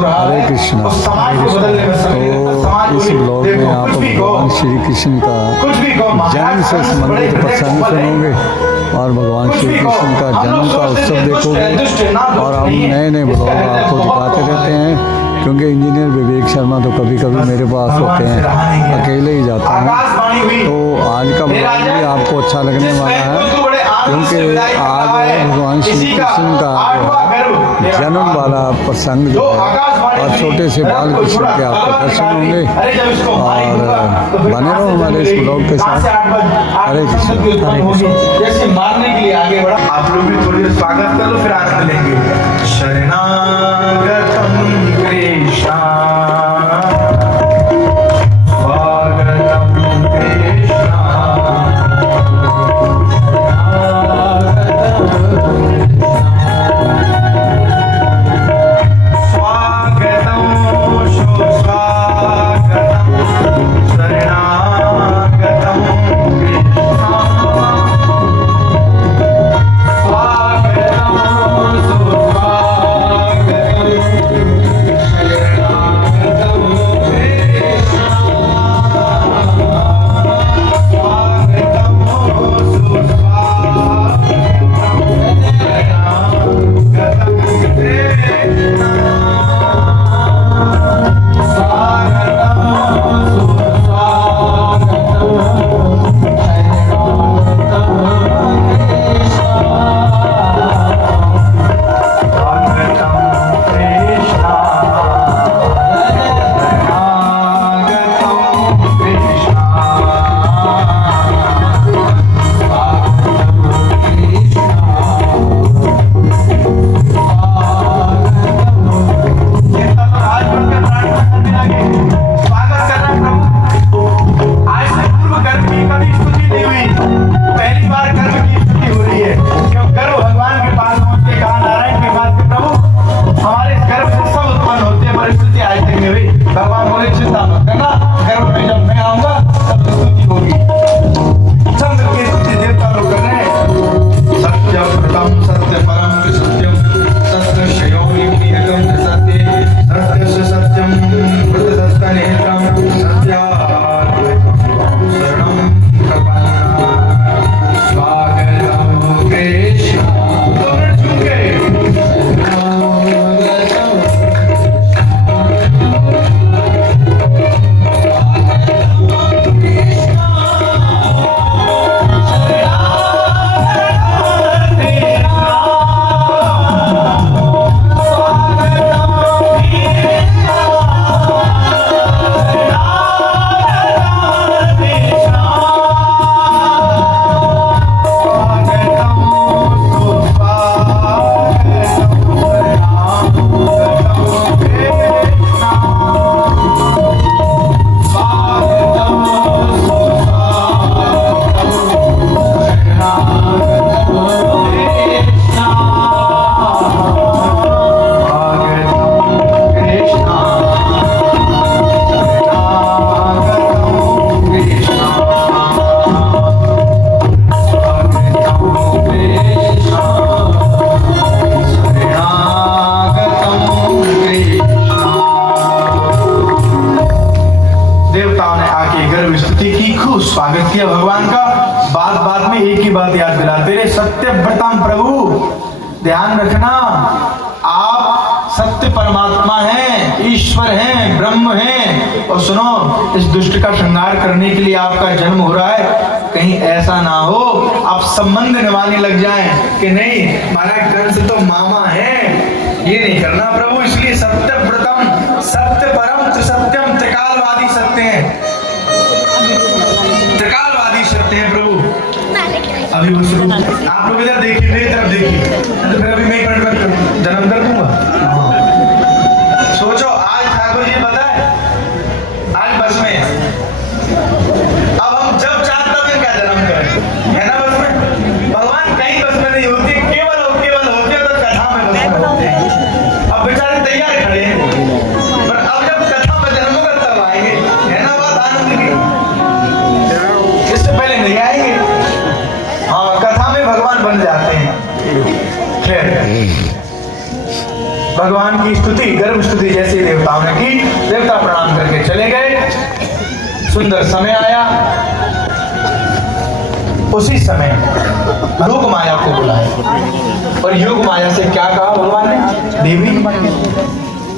हरे कृष्णा। तो इस ब्लॉग में आप भगवान श्री कृष्ण का जन्म से संबंधित प्रसंग सुनोगे और भगवान श्री कृष्ण का जन्म का उत्सव देखोगे। और हम नए नए ब्लॉग आपको दिखाते रहते हैं, क्योंकि इंजीनियर विवेक शर्मा तो कभी कभी मेरे पास होते हैं, अकेले ही जाता हूँ। तो आज का ब्लॉग भी आपको अच्छा लगने वाला है, क्योंकि आज भगवान श्री कृष्ण का जन्म वाला प्रसंग जो है और छोटे से बाल कृष्ण के आपको दर्शन होंगे। और बने रहो हमारे इस ब्लॉग के साथ। हरे कृष्ण। जैसे मारने के लिए आगे बढ़ा, आप लोग भी थोड़ी देर स्वागत कर लो, फिर आनंद लेंगे। शरणागतम कृष्णा स्वागत किया भगवान का। बात बात में एक ही बात याद दिलाते रहे, सत्यव्रतम प्रभु। ध्यान रखना, आप सत्य परमात्मा हैं, ईश्वर हैं, ब्रह्म हैं। और सुनो, इस दुष्ट का श्रृंगार करने के लिए आपका जन्म हो रहा है। कहीं ऐसा ना हो आप संबंध निभाने लग जाएं कि नहीं हमारा कंस तो मामा है, ये नहीं करना प्रभु। इसलिए सत्यव्रतम, सत्य परम त्रिसत्यम, त्रिकालवादी सत्य है, त्रिकालवादी सत्य है प्रभु। अभी वो शुरू, आप लोग इधर देखिए, मेरी तरफ देखिए, तो फिर अभी मैं जन्म कर दूंगा। सोचो, आज ठाकुर जी पता है, आज बस में, अब हम जब चाहते तब इनका जन्म करें, है ना बस में। भगवान कहीं बस में नहीं होती, केवल होते तो कथा में बस में होते हैं। अब बेचारे तैयार खड़े हैं, पर अब जब कथा में जन्म होगा तब आएंगे, है ना बात आनंद की। इससे पहले नहीं आएंगे। हाँ, कथा में भगवान बन जाते हैं। खैर, भगवान की स्तुति, गर्भ स्तुति जैसे उसी समय योग माया को बुलाया और योग माया से क्या कहा भगवान ने, देवी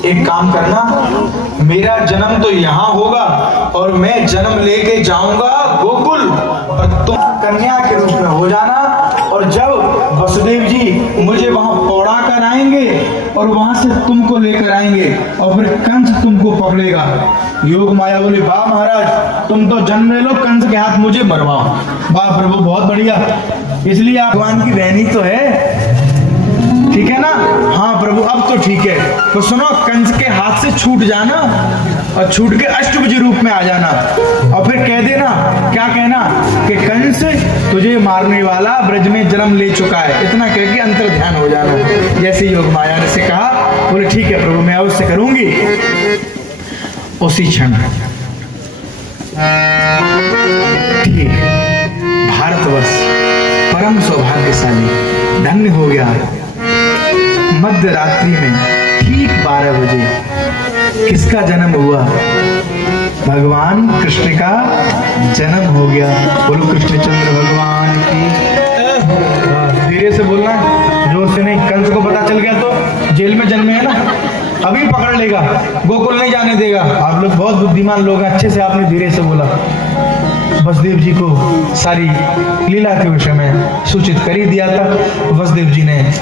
एक काम करना, मेरा जन्म तो यहाँ होगा और मैं जन्म लेके जाऊंगा गोकुल, और तुम कन्या के रूप में हो जाना, और जब वसुदेव जी मुझे वहां पौड़ा कर आएंगे और वहां से तुमको लेकर आएंगे और फिर कंस तुमको पकड़ेगा। योग माया बोली, वाह महाराज, तुम तो जन्म ले लो, कंस के हाथ मुझे मरवाओ। वाह प्रभु, बहुत बढ़िया, इसलिए आप भगवान की बहनी तो है, ठीक है ना? हाँ प्रभु, अब तो ठीक है। तो सुनो, कंस के हाथ से छूट जाना और छूट के अष्टभुज रूप में आ जाना, और फिर कह देना, क्या कहना कि कंस तुझे मारने वाला ब्रज में जन्म ले चुका है, इतना कह के अंतर ध्यान हो जाना। जैसे योग माया ने से कहा, बोले ठीक है प्रभु, मैं अवश्य करूंगी। उसी क्षण ठीक, भारतवर्ष परम सौभाग्यशाली धन्य हो गया। मध्य रात्रि में ठीक 12 बजे किसका जन्म हुआ? भगवान कृष्ण का जन्म हो गया। बोलो कृष्णचंद्र भगवान की। धीरे से बोलना, जोर से नहीं, कंस को पता चल गया तो जेल में जन्मे है ना, अभी पकड़ लेगा, गोकुल नहीं जाने देगा। आप लोग बहुत बुद्धिमान लोग हैं, अच्छे से आपने धीरे से बोला। वसुदेव जी को सारी लीला के विषय में सूचित कर ही दिया था। वसुदेव जी ने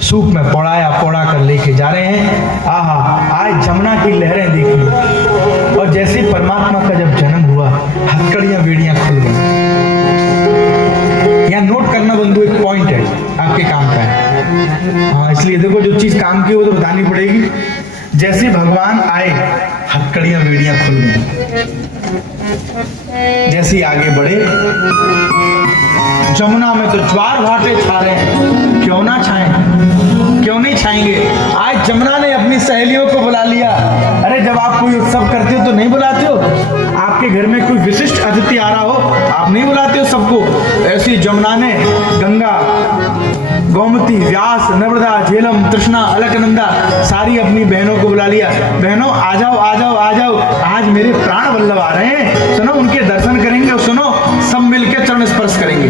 सूप में पौड़ा कर लेके जा रहे हैं। आहा, आज जमुना की लहरें देखी, और जैसे परमात्मा का जब जन्म हुआ, हथकड़ियां बेड़ियां खुल गई। यहाँ नोट करना बंधु, एक पॉइंट है आपके काम का है। हाँ, इसलिए देखो, जो चीज काम की वो तो बतानी पड़ेगी। जैसे भगवान आए, हथकड़ियां बेड़ियां खुल गई। जैसे आगे बढ़े, जमुना में तो ज्वार भाटे छा रहे हैं, क्यों ना छाएं, क्यों नहीं छाएंगे। आज जमुना ने अपनी सहेलियों को बुला लिया। अरे जब आप कोई उत्सव करते हो तो नहीं बुलाते हो, आपके घर में कोई विशिष्ट अतिथि आ रहा हो, आप नहीं बुलाते हो सबको। ऐसी जमुना ने गंगा, गोमती, व्यास, नर्मदा, झेलम, तृष्णा, अलकनंदा सारी अपनी बहनों को बुला लिया। बहनों आ जाओ, आ जाओ, आ जाओ, आज मेरे प्राण वल्लभ आ रहे हैं, सुनो उनके दर्शन करेंगे, और सुनो सब मिलकर चरण स्पर्श करेंगे।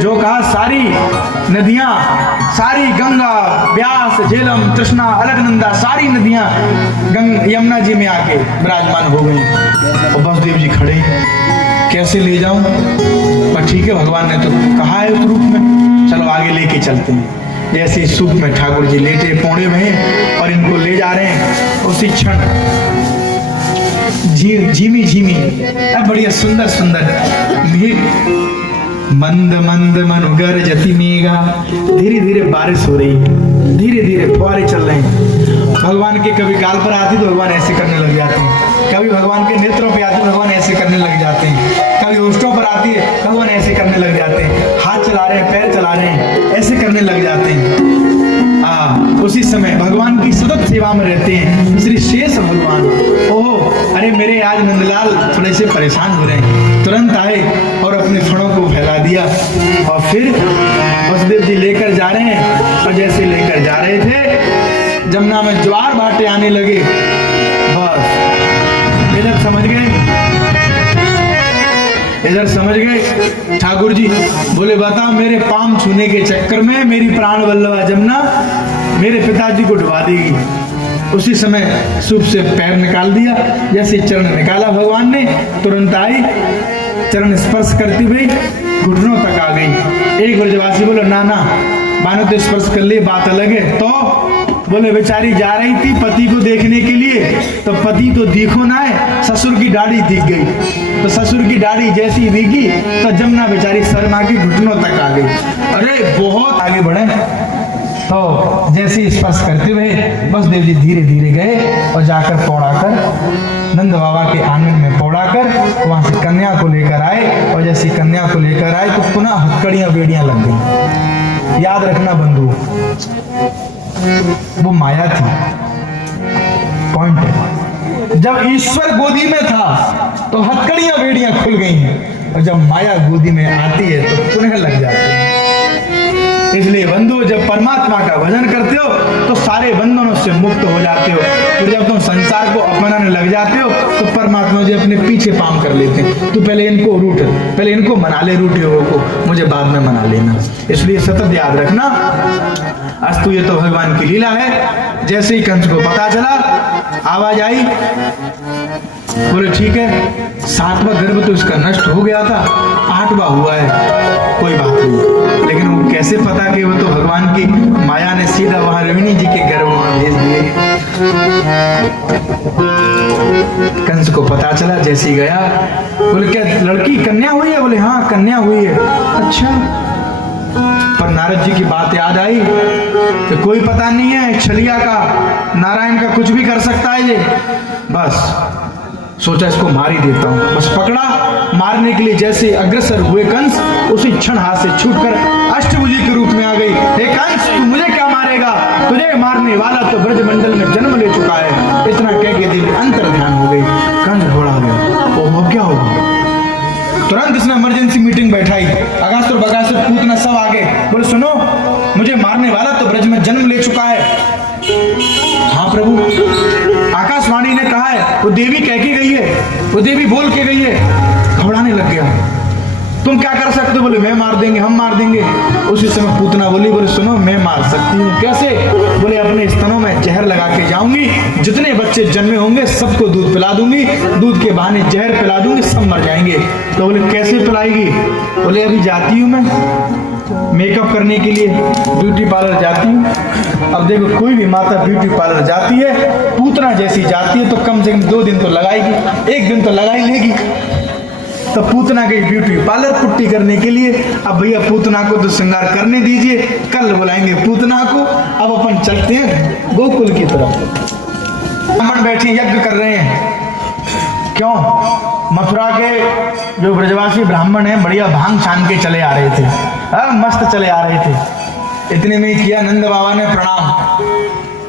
जो कहा, सारी नदियां, सारी गंगा, व्यास, झेलम, तृष्णा, अलकनंदा सारी नदियां यमुना जी में आके विराजमान हो गई। और वसुदेव जी खड़े, कैसे ले जाऊं? पर ठीक है, भगवान ने तो कहा है उस रूप में, चलो आगे लेके चलते हैं। जैसे सूप में ठाकुर जी लेटे पौड़े में और इनको ले जा रहे हैं, उसी क्षण झीमी झीमी बढ़िया सुंदर सुंदर मंद मंद मनुगर जति मेगा, धीरे धीरे बारिश हो रही, धीरे धीरे फुहारे चल रहे हैं। भगवान के कभी गाल पर आती तो भगवान ऐसे करने लग जाते हैं, कभी भगवान के नेत्रों पे आती भगवान ऐसे करने लग जाते हैं, कभी होठों पर आती है भगवान ऐसे करने लग जाते हैं, हाथ चला रहे हैं, पैर चला रहे हैं, ऐसे करने लग जाते हैं। उसी समय भगवान की सतत सेवा में रहते हैं श्री शेष भगवान। ओहो, अरे मेरे आज नंदलाल थोड़े से परेशान हो रहे हैं, तुरंत आए और अपने फणों को फैला दिया, और फिर वसुदेव जी लेकर जा रहे हैं। और जैसे लेकर जा रहे थे, जमुना में ज्वार भाटे आने लगे। बस इधर समझ गए ठाकुर जी, बोले बताओ, मेरे पाम छूने के चक्कर में मेरी प्राण वल्लभा जमुना मेरे पिताजी को डुबा देगी। उसी समय सूप से पैर निकाल दिया, जैसे चरण निकाला भगवान ने, तुरंत आई, चरण स्पर्श करती हुई घुटनों तक आ गई। एक ब्रजवासी बोले, ना ना, मानो तो स्पर्श कर लिए, बात अलग है। तो बोले, बेचारी जा रही थी पति को देखने के लिए, तो पति तो दिखो ना है, ससुर की दाढ़ी दिख गई। तो ससुर की दाढ़ी जैसी दिखी तो जमुना बेचारी शर्मा की घुटनों तक आ गई। अरे बहुत आगे बढ़े, तो जैसे स्पर्श करते हुए वसुदेव जी धीरे धीरे गए और जाकर पौड़ाकर नंद बाबा के आंगन में पौड़ाकर वहां से कन्या को लेकर आए। और जैसे कन्या को लेकर आए तो पुनः हथकड़ियां बेड़ियां लग गई। याद रखना बंधु, वो माया थी, पॉइंट है। जब ईश्वर गोदी में था तो हथकड़ियां बेड़ियां खुल गई हैं, और जब माया गोदी में आती है तो पुनः लग जाती है। इसलिए बंधु जब परमात्मा का भजन करते हो तो सारे बंधनों से मुक्त हो जाते हो। फिर जब तुम संसार को अपनाने लग जाते हो तो परमात्मा जी अपने पीछे पाम कर लेते हैं। तो पहले इनको रूठ, पहले इनको मना ले रूठे हुए को, मुझे बाद में मना लेना। इसलिए सतत याद रखना, अस्तु ये तो भगवान की लीला है। जैसे ही कंस को पता चला, आवाज आई, बोले ठीक है 7वां गर्भ तो इसका नष्ट हो गया था, 8वां हुआ है, कोई बात नहीं। लेकिन वो कैसे पता कि वो तो भगवान की माया ने सीधा वहां रोहिणी जी के गर्भ में भेज दिए। कंस को पता चला, जैसे ही गया, बोले क्या लड़की कन्या हुई है? बोले हाँ कन्या हुई है। अच्छा, पर नारद जी की बात याद आई कि कोई पता नहीं है, छलिया का, नारायण का कुछ भी कर सकता है ये। बस सोचा इसको मार ही देता हूं। बस पकड़ा, मारने के लिए जैसे अग्रसर हुए कंस, उसी क्षण हाथ से छूटकर अष्टभुजी के रूप में आ गई। हे कंस, तू मुझे क्या मारेगा? तुझे मारने वाला तो ब्रजमंडल में जन्म ले चुका है। इतना कह के देवी अंतर ध्यान हो गई। कंस घबरा गया, ओहो क्या होगा? तुरंत इसने इमरजेंसी मीटिंग बैठाई। अगासुर बगासुर पूतना सब आगे, बोले सुनो, मुझे मारने वाला तो ब्रज में जन्म ले चुका है। हाँ प्रभु, आकाशवाणी ने कहा है, वो देवी कह के गई है, वो देवी बोल के गई है। घबराने लग गया। तुम क्या कर सकते हो? बोले मैं मार देंगे, हम मार देंगे। उसी समय पूतना बोली, बोले सुनो, मैं मार सकती हूँ। कैसे? बोले अपने स्तनों में जहर लगा के जाऊंगी, जितने बच्चे जन्मे होंगे सबको दूध पिला दूंगी, दूध के बहाने जहर पिला दूंगी, सब मर जाएंगे। तो बोले कैसे पिलाएगी? बोले अभी जाती हूँ मैं मेकअप करने के लिए, ब्यूटी पार्लर जाती हूँ। अब देखो, कोई भी माता ब्यूटी पार्लर जाती है, पूतना जैसी जाती है तो कम से कम 2 दिन तो लगाएगी, 1 दिन तो लगा ही लेगी। तो पूतना गई ब्यूटी पार्लर पुट्टी करने के लिए। अब भैया पूतना को तो श्रृंगार करने दीजिए, कल बुलाएंगे पूतना को। अब अपन चलते हैं गोकुल की तरफ। ब्राह्मण बैठे यज्ञ कर रहे हैं। क्यों? मथुरा के जो ब्रजवासी ब्राह्मण हैं बढ़िया भांग छान के चले आ रहे थे, मस्त चले आ रहे थे। इतने में किया नंद बाबा ने प्रणाम,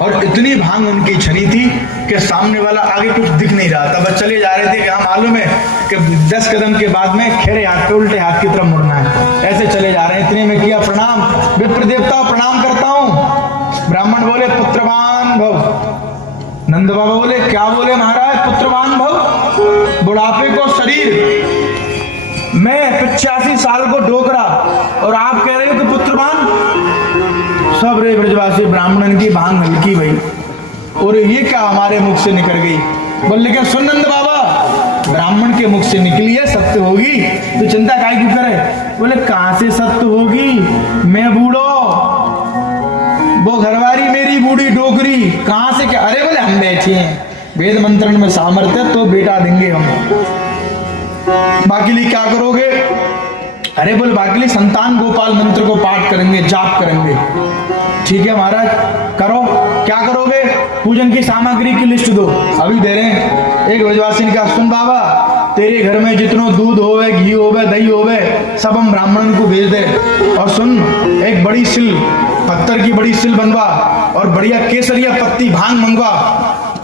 और इतनी भांग उनकी छनी थी कि सामने वाला आगे कुछ दिख नहीं रहा था। बस चले जा रहे थे कि हाँ मालूम है कि 10 कदम के बाद में खेरे हाथ पे उल्टे हाथ की तरफ मुड़ना है। ऐसे चले जा रहे हैं। इतने में किया प्रणाम, विप्र देवता प्रणाम करता हूँ। ब्राह्मण बोले पुत्रवान भव। नंद बाबा बोले क्या बोले महाराज? पुत्रवान भव, बुढ़ापे को शरीर, मैं 85 साल को डोकरा, और आप कह रहे हो कि पुत्रवान। सब रे ब्रजवासी ब्राह्मणन की भांग हल्की भाई, और ये क्या हमारे मुख से निकल गई? बोले क्या सुन नंद बाबा, ब्राह्मण के मुख से निकली है, सत्य होगी, तो चिंता काहे क्यों करे? बोले कहां से सत्य होगी? मैं बूढ़ो, वो घरवारी मेरी बूढ़ी डोकरी, कहां से क्या? अरे बोले हम बैठे हैं, वेद मंत्रण में सामर्थ्य तो बेटा देंगे हम। बाकी लिए क्या करोगे? अरे बोले बाकी लिए संतान गोपाल मंत्र को पाठ करेंगे, जाप करेंगे। ठीक है महाराज, करो। क्या करोगे? पूजन की सामग्री की लिस्ट दो, अभी दे रहे हैं। एक ब्रजवासी ने कहा सुन बाबा, तेरे घर में जितनो दूध होवे, घी होवे, दही होवे, सब हम ब्राह्मण को भेज दे। और सुन, एक बड़ी सिल, पत्थर की बड़ी सिल बनवा, और बढ़िया केसरिया पत्ती भांग मंगवा,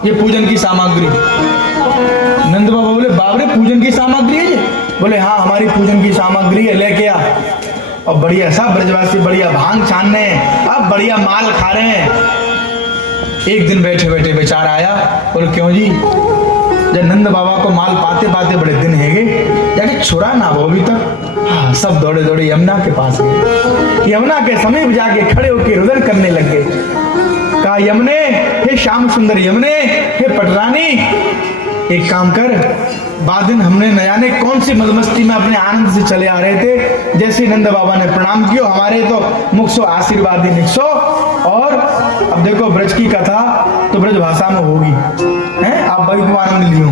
ये पूजन की सामग्री। नंद बाबा बोले बाबरे पूजन की सामग्री है? बोले हाँ हमारी पूजन की सामग्री है, लेके आ। और बढ़िया सब ब्रजवासी बढ़िया भांग छानने, अब बढ़िया माल खा रहे हैं। एक दिन बैठे बैठे बेचारा आया, बोले क्यों जी? जब नंद बाबा को माल पाते पाते बड़े दिन हैगे, जाके छुड़ा ना वो अभी तक। हाँ, सब दौड़े दौड़े यमुना के पास गए। यमुना के समीप जाके खड़े होकर रुदन करने लग गए। कहा यमुने, हे श्याम सुंदर यमुने, हे पटरानी, एक काम कर, बादिन हमने न जाने कौन सी मदमस्ती में अपने आनंद से चले आ रहे थे। जैसे नंद बाबा ने प्रणाम किया, हमारे तो मुख से आशीर्वाद ही निकसो। और अब देखो ब्रज की कथा तो ब्रज भाषा में होगी, हैं? आप बड़ी को आनंद लियो।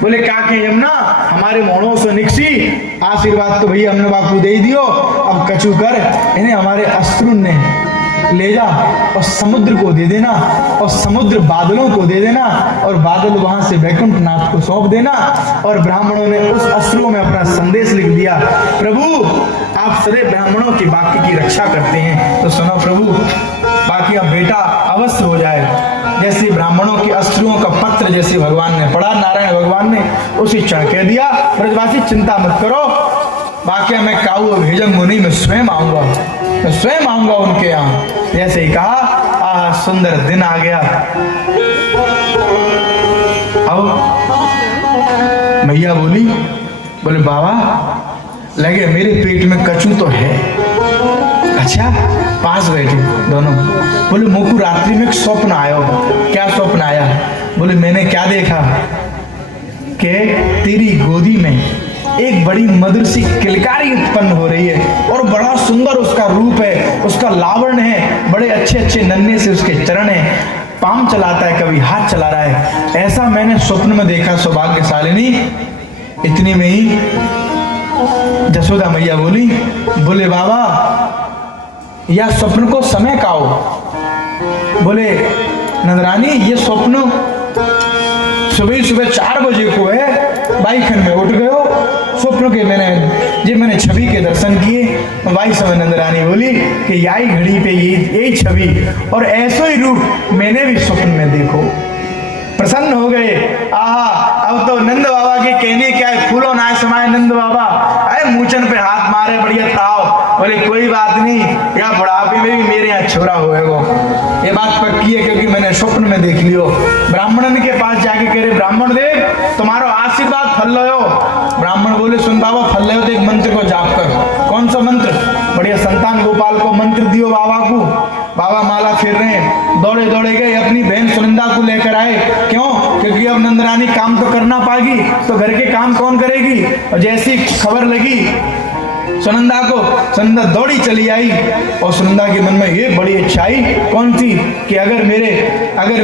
बोले क्या के यमुना, हमारे मोड़ों से निकसी, आशीर्वाद तो भैया हमने बापू दे दियो। अब कछु कर, इन्हें हमारे अश्रु ने ले जा और समुद्र को दे देना, और समुद्र बादलों को दे देना, और बादल वहां से वैकुंठ नाथ को सौंप देना। और ब्राह्मणों ने उस अश्रुओं में अपना संदेश लिख दिया, प्रभु आप सदैव ब्राह्मणों की बाकी की रक्षा करते हैं, तो सुनो प्रभु, बाकी अब बेटा अवश्य हो जाए। जैसे ब्राह्मणों के अश्रुओं का पत्र जैसे भगवान ने पढ़ा, नारायण भगवान ने, उसी क्षण कह दिया ब्रजवासी चिंता मत करो, बाकी मैं काऊ भेजंग मुनि में स्वयं आऊंगा। मैं स्वयं आऊंगा उनके यहाँ। जैसे ही कहा, सुंदर दिन आ गया। अब मैया बोले बाबा लगे मेरे पेट में कछू तो है। अच्छा, पास बैठे दोनों। बोले मोकू रात्रि में एक स्वप्न आया। क्या स्वप्न आया? बोले मैंने क्या देखा कि तेरी गोदी में एक बड़ी मधुर सी किलकारी उत्पन्न हो रही है और बड़ा सुंदर उसका रूप है, उसका लावण्य है, बड़े अच्छे अच्छे नन्हे से उसके चरण है, पाम चलाता है, कभी हाथ चला रहा है। ऐसा मैंने स्वप्न में देखा सौभाग्यशालिनी। इतनी में ही जसोदा मैया बोले बाबा यह स्वप्न को समय का हो। बोले नंदरानी ये स्वप्न सुबह 4 बजे को है। बाई खन में उठ गयो स्वप्न के मैंने छवि के दर्शन किए। बाई समय नंदरानी बोली कि यही घड़ी पे यही छवि और ऐसा ही रूप मैंने भी स्वप्न में देखो। प्रसन्न हो गए। आहा, अब तो नंद बाबा के कहने क्या है, फूलो ना समाये नंद बाबा, अरे मूचन पे हाथ मारे बढ़िया ताव। बोले कोई बात नहीं, या बुढ़ापे में भी मेरे यहाँ छोरा होएगा। ये बात पक्की है क्योंकि मैंने स्वप्न में देख लियो। ब्राह्मणन के पास जाके कह रहे ब्राह्मण देव तुम्हारो आशीर्वाद फल लो। ब्राह्मण बोले सुन बाबा फल लो तो एक मंत्र को जाप कर। कौन सा मंत्र? बढ़िया संतान गोपाल को मंत्र दियो बाबा को। बाबा माला फेर रहे हैं, दौड़े दौड़े गए अपनी बहन सुनंदा को लेकर आए। क्यों? क्योंकि अब नंदरानी काम तो करना पाएगी तो घर के काम कौन करेगी। और जैसी खबर लगी सुनंदा को, सुनंदा दौड़ी चली आई और सुनंदा के मन में ये बड़ी इच्छा आई। कौन सी? कि अगर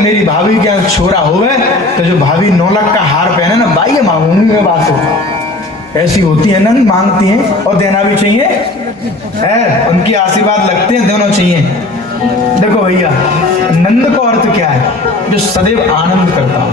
मेरी भाभी के यहाँ छोरा होवे तो जो भाभी 9 लाख का हार पहने ना बाई मांगूंगी मैं। बात ऐसी होती है, नंद मांगती हैं और देना भी चाहिए है, उनकी आशीर्वाद लगते हैं, दोनों चाहिए। देखो भैया नंद का अर्थ क्या है? जो सदैव आनंद करता हो।